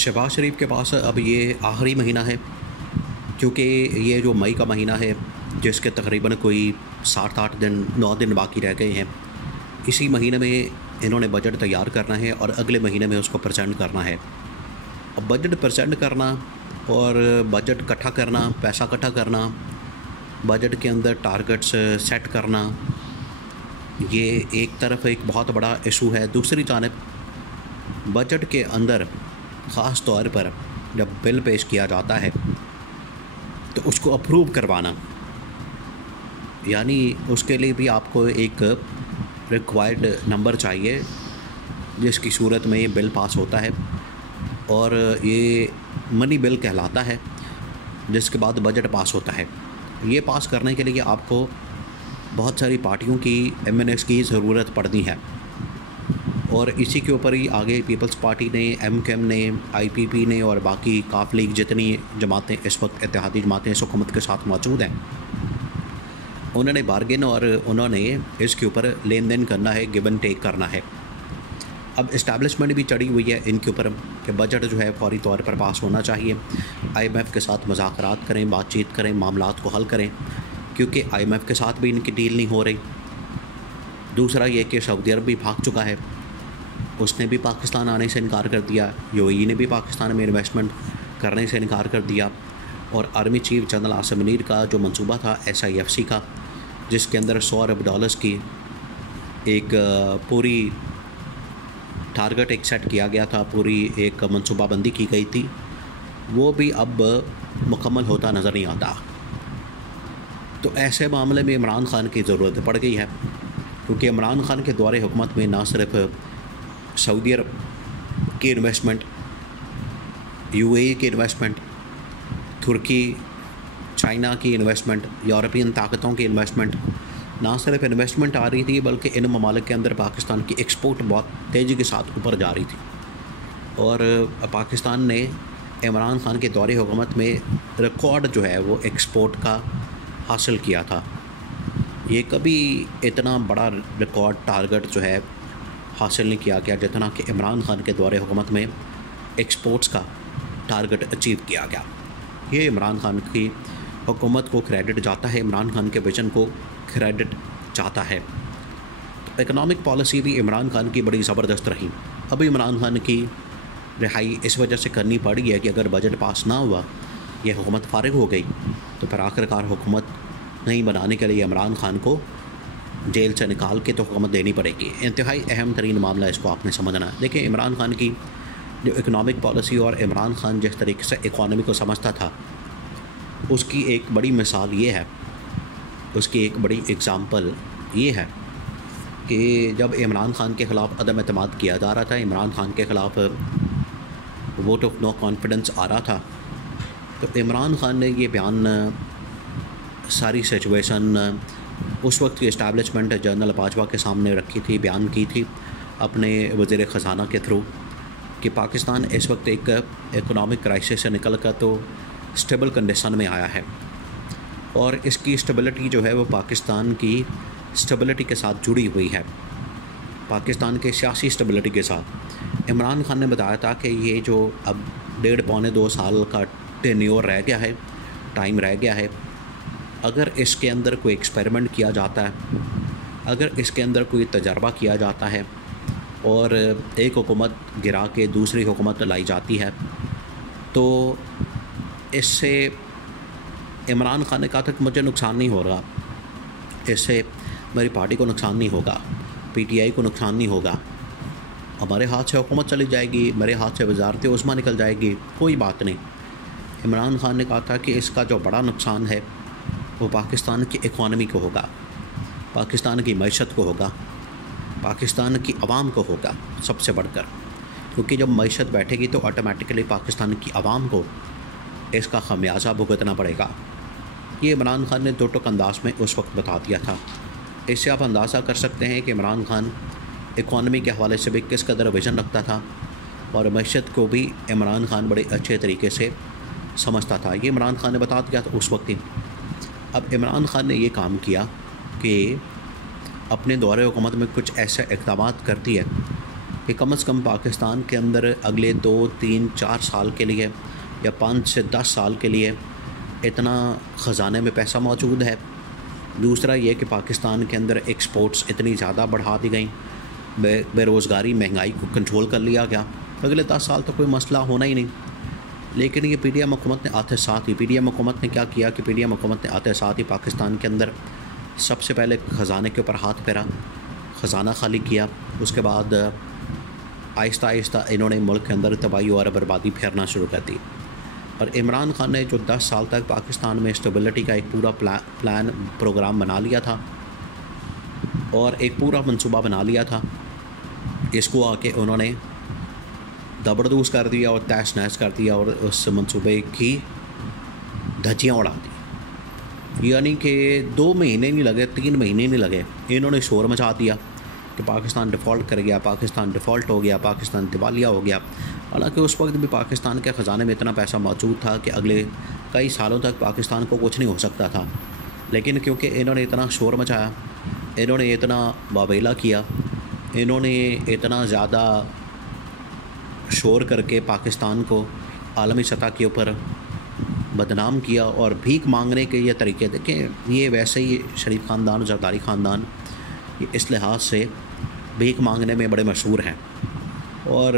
शहबाज शरीफ के पास अब ये आखिरी महीना है, क्योंकि ये जो मई का महीना है जिसके तकरीबन कोई 7-8 दिन 9 दिन बाकी रह गए हैं, इसी महीने में इन्होंने बजट तैयार करना है और अगले महीने में उसको प्रेजेंट करना है। अब बजट प्रेजेंट करना और बजट इकट्ठा करना, पैसा इकट्ठा करना, बजट के अंदर टारगेट्स सेट करना, ये एक तरफ एक बहुत बड़ा इशू है। दूसरी जानब बजट के अंदर ख़ास तौर पर जब बिल पेश किया जाता है तो उसको अप्रूव करवाना, यानी उसके लिए भी आपको एक रिक्वायर्ड नंबर चाहिए जिसकी सूरत में ये बिल पास होता है और ये मनी बिल कहलाता है, जिसके बाद बजट पास होता है। ये पास करने के लिए आपको बहुत सारी पार्टियों की एमएनएस की ज़रूरत पड़ती है और इसी के ऊपर ही आगे पीपल्स पार्टी ने, एमकेएम ने, आईपीपी ने और बाकी काफ लीग जितनी जमातें इस वक्त इत्तेहादी जमातें इस हुकूमत के साथ मौजूद हैं, उन्होंने बारगेन और उन्होंने इसके ऊपर लेन देन करना है, गिव एंड टेक करना है। अब इस्टेब्लिशमेंट भी चढ़ी हुई है इनके ऊपर कि बजट जो है फौरी तौर पर पास होना चाहिए। आईएमएफ के साथ मुज़ाकरात करें, बातचीत करें, मामलात को हल करें, क्योंकि आईएमएफ के साथ भी इनकी डील नहीं हो रही। दूसरा ये कि सऊदी अरब भी भाग चुका है, उसने भी पाकिस्तान आने से इनकार कर दिया, यूएई ने भी पाकिस्तान में इन्वेस्टमेंट करने से इनकार कर दिया और army chief general Asim Munir का जो मंसूबा था SIFC का, जिसके अंदर $100 अरब की एक पूरी टारगेट एक सेट किया गया था, पूरी एक मनसूबाबंदी की गई थी, वो भी अब मुकम्मल होता नज़र नहीं आता। तो ऐसे मामले में इमरान खान की ज़रूरत पड़ गई है, क्योंकि इमरान खान के दौरे हुकूमत में ना सिर्फ सऊदी अरब की इन्वेस्टमेंट, यूएई की इन्वेस्टमेंट, तुर्की, चाइना की इन्वेस्टमेंट, यूरोपियन ताकतों की इन्वेस्टमेंट, ना सिर्फ इन्वेस्टमेंट आ रही थी बल्कि इन ममालिक के अंदर पाकिस्तान की एक्सपोर्ट बहुत तेज़ी के साथ ऊपर जा रही थी। और पाकिस्तान ने इमरान खान के दौरे हुकूमत में रिकॉर्ड जो है वो एक्सपोर्ट का हासिल किया था। ये कभी इतना बड़ा रिकॉर्ड टारगेट जो है हासिल नहीं किया गया जितना कि इमरान खान के दौरे हुकूमत में एक्सपोर्ट्स का टारगेट अचीव किया गया। ये इमरान खान की हुकूमत को क्रेडिट जाता है, इमरान खान के विजन को क्रेडिट जाता है। इकनॉमिक पॉलिसी भी इमरान खान की बड़ी ज़बरदस्त रही। अभी इमरान खान की रिहाई इस वजह से करनी पड़ी है कि अगर बजट पास ना हुआ, यह हुकूमत फारिग हो गई, तो फिर आखिरकार हुकूमत नहीं बनाने के लिए इमरान खान को जेल से निकाल के तो हुकूमत देनी पड़ेगी। इंतहाई अहम तरीन मामला, इसको आपने समझना है। देखिए, इमरान खान की जो इकनॉमिक पॉलिसी और इमरान खान जिस तरीके से इकॉनमी को समझता था, उसकी एक बड़ी मिसाल ये है, उसकी एक बड़ी एग्ज़ाम्पल ये है कि जब इमरान खान के ख़िलाफ़ अदम एतमाद किया जा रहा था, इमरान खान के ख़िलाफ़ वोट ऑफ नो कॉन्फिडेंस आ रहा था, तो इमरान खान ने ये बयान, सारी सिचुएशन उस वक्त की इस्टेब्लिशमेंट जनरल बाजवा के सामने रखी थी, बयान की थी अपने वज़ीर ख़ज़ाना के थ्रू कि पाकिस्तान इस वक्त एक इकोनॉमिक क्राइसिस से निकल कर तो स्टेबल कंडीशन में आया है और इसकी स्टेबिलिटी जो है वो पाकिस्तान की स्टेबिलिटी के साथ जुड़ी हुई है, पाकिस्तान के सियासी स्टेबिलिटी के साथ। इमरान खान ने बताया था कि ये जो अब 1.5-2 साल का टेन्योर रह गया है, टाइम रह गया है, अगर इसके अंदर कोई एक्सपेरिमेंट किया जाता है, अगर इसके अंदर कोई तजर्बा किया जाता है और एक हुकूमत गिरा के दूसरी हुकूमत लाई जाती है, तो इससे इमरान खान ने कहा था कि मुझे नुकसान नहीं हो रहा, इससे मेरी पार्टी को नुकसान नहीं होगा, PTI को नुकसान नहीं होगा, हमारे हाथ से हुकूमत चली जाएगी, मेरे हाथ से वजारत उज़्मा निकल जाएगी, कोई बात नहीं। इमरान खान ने कहा था कि इसका जो बड़ा नुकसान है वो पाकिस्तान की इकॉनमी को होगा, पाकिस्तान की मईशत को होगा, पाकिस्तान की आवाम को होगा सबसे बढ़कर, क्योंकि जब मईशत बैठेगी तो ऑटोमेटिकली पाकिस्तान की आवाम को इसका खमियाजा भुगतना पड़ेगा। ये इमरान खान ने दो टुक अंदाज में उस वक्त बता दिया था। इससे आप अंदाज़ा कर सकते हैं कि इमरान खान इकॉनमी के हवाले से भी किस कदर विजन रखता था और मईशत को भी इमरान खान बड़े अच्छे तरीके से समझता था। ये इमरान खान ने बता दिया था उस वक्त ही। अब इमरान खान ने ये काम किया कि अपने दौरे हुकूमत में कुछ ऐसे इक़दामात कर दिए कि कम से कम पाकिस्तान के अंदर अगले 2, 3, 4 साल के लिए या 5 से 10 साल के लिए इतना ख़जाने में पैसा मौजूद है। दूसरा ये कि पाकिस्तान के अंदर एक्सपोर्ट्स इतनी ज़्यादा बढ़ा दी गई, बेरोज़गारी महंगाई को कंट्रोल कर लिया गया, अगले 10 साल तो कोई मसला होना ही नहीं। लेकिन ये PDM हुकूमत ने आते साथ ही PDM हुकूमत ने क्या किया कि PDM हुकूमत ने आते साथ ही पाकिस्तान के अंदर सबसे पहले ख़जाने के ऊपर हाथ फेरा, ख़जाना खाली किया। उसके बाद आहिस्ता आहिस्ता इन्होंने मुल्क के अंदर तबाही और बर्बादी फेरना शुरू कर दी। और इमरान खान ने जो 10 साल तक पाकिस्तान में स्टेबिलिटी का एक पूरा प्रोग्राम बना लिया था और एक पूरा मंसूबा बना लिया था, इसको आके उन्होंने दबरदूस कर दिया और तहस नहस कर दिया और उस मंसूबे की धज्जियाँ उड़ा दी। यानी कि 2 महीने नहीं लगे, 3 महीने नहीं लगे, इन्होंने शोर मचा दिया कि पाकिस्तान डिफ़ॉल्ट कर गया, पाकिस्तान डिफ़ॉल्ट हो गया, पाकिस्तान दिवालिया हो गया। हालांकि उस वक्त भी पाकिस्तान के ख़जाने में इतना पैसा मौजूद था कि अगले कई सालों तक पाकिस्तान को कुछ नहीं हो सकता था। लेकिन क्योंकि इन्होंने इतना शोर मचाया, इन्होंने इतना वावेला किया, इन्होंने इतना ज़्यादा शोर करके पाकिस्तान को आलमी सतह के ऊपर बदनाम किया और भीख मांगने के ये तरीके देखें। ये वैसे ही शरीफ ख़ानदान, जरदारी ख़ानदान इस लिहाज से भीख मांगने में बड़े मशहूर हैं और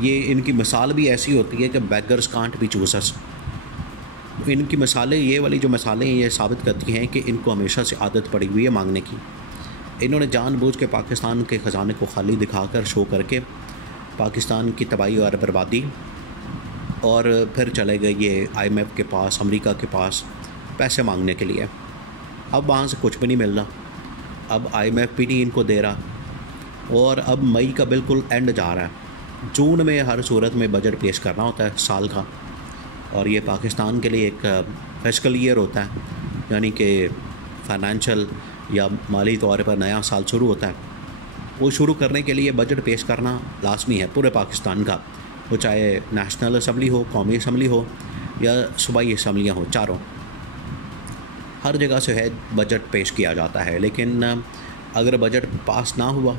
ये इनकी मिसाल भी ऐसी होती है कि बेगर्स कांट बी चूज़र्स। इनकी मिसालें, ये वाली जो मिसालें ये साबित करती हैं कि इनको हमेशा से आदत पड़ी हुई है मांगने की। इन्होंने जानबूझ के पाकिस्तान के ख़जाने को खाली दिखाकर शो करके पाकिस्तान की तबाही और बर्बादी, और फिर चले गए ये IMF के पास, अमेरिका के पास पैसे मांगने के लिए। अब वहाँ से कुछ भी नहीं मिल रहा, अब IMF भी नहीं इनको दे रहा और अब मई का बिल्कुल एंड जा रहा है। जून में हर सूरत में बजट पेश करना होता है साल का, और ये पाकिस्तान के लिए एक फिस्कल ईयर होता है, यानी कि फ़ाइनेंशियल या माली तौर पर नया साल शुरू होता है। वो शुरू करने के लिए बजट पेश करना लाजमी है पूरे पाकिस्तान का, वो चाहे नेशनल असम्बली हो, कौमी असम्बली हो या सूबाई असम्बलियाँ हो, चारों हर जगह से है बजट पेश किया जाता है। लेकिन अगर बजट पास ना हुआ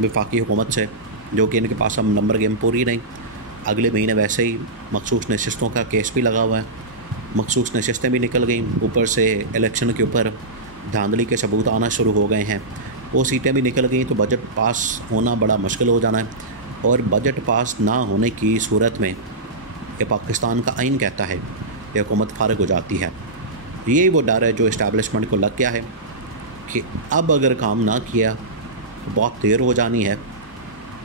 वफाकी हुकूमत से, जो कि इनके पास अब नंबर गेम पूरी नहीं, अगले महीने वैसे ही मखसूस नशिस्तों का केस भी लगा हुआ है, मखसूस नशिस्तें भी निकल गई, ऊपर से इलेक्शन के ऊपर धांधली के सबूत आना शुरू हो गए हैं, वो सीटें भी निकल गई, तो बजट पास होना बड़ा मुश्किल हो जाना है। और बजट पास ना होने की सूरत में ये पाकिस्तान का आइन कहता है कि हुकूमत फारिग हो जाती है। यही वो डर है जो इस्टेब्लिशमेंट को लग गया है कि अब अगर काम ना किया तो बहुत देर हो जानी है,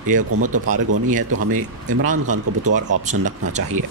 ये हुकूमत तो फारिग होनी है, तो हमें इमरान खान को बतौर ऑप्शन रखना चाहिए।